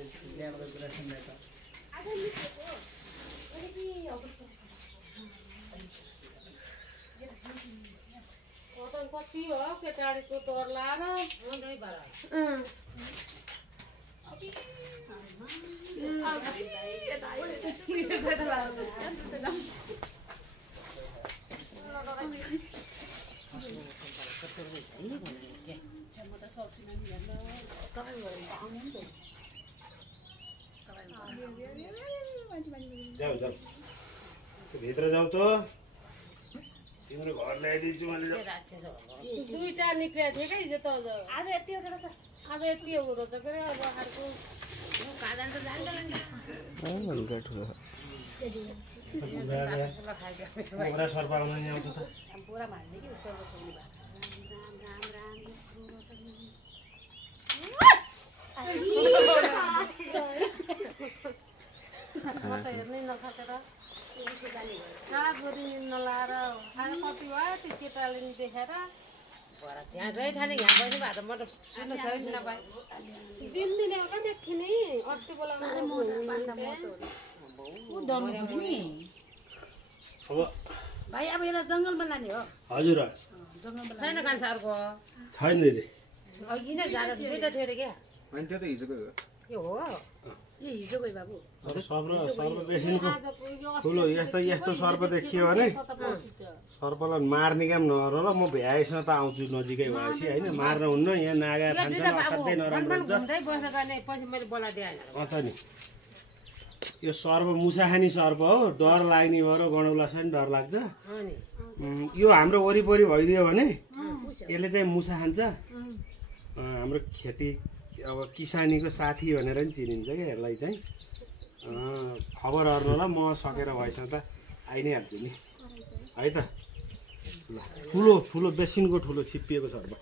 ल्याएको कुरा सुन्दै त पछि हो केटाडीको डर लाएर जाऊ जाऊ भित्र जाऊ त तिम्रो घर ल्याइदिन्छु मैले दुईटा निक्लेको थियो क्या हिजो त आज यति रहेछ के अरे अब अर्को हेर्नै नसकेर छोरी नलाएर कति भयो त्यो केटाले नि देखेर दिनदिनै एउटा देखिने अस्ति भाइ अब यसलाई जङ्गलमा लाने हो हजुर छैन कान्छ अर्को छैन दिदी अघि नै जाँदा दुईटा थियो अरे क्या त्यो त हिजोको हो के हो ए हिजोकै बाबु सर्प बेसिनको ठुलो यस्तो सर्प देखियो भने सर्पलाई मार्ने काम नगर ल म भ्याएसँग त आउँछु नजिकै भएपछि होइन मार्न हुन्न यहाँ नागा खान्छ असाध्यै नराम्रो हुन्छ अन्त नि यो सर्प मुसा खाने सर्प हो डर लाग्ने भएर गणौलासँग डर लाग्छ यो हाम्रो वरिपरि भइदियो भने यसले चाहिँ मुसा खान्छ हाम्रो खेती अब किसानीको साथी भनेर नि चिनिन्छ क्या यसलाई चाहिँ खबर अर्नु ल म सकेर भएसँग त आइ नै हाल्छु नि है त ल ठुलो बेसिनको ठुलो छिप्पिएको सर्प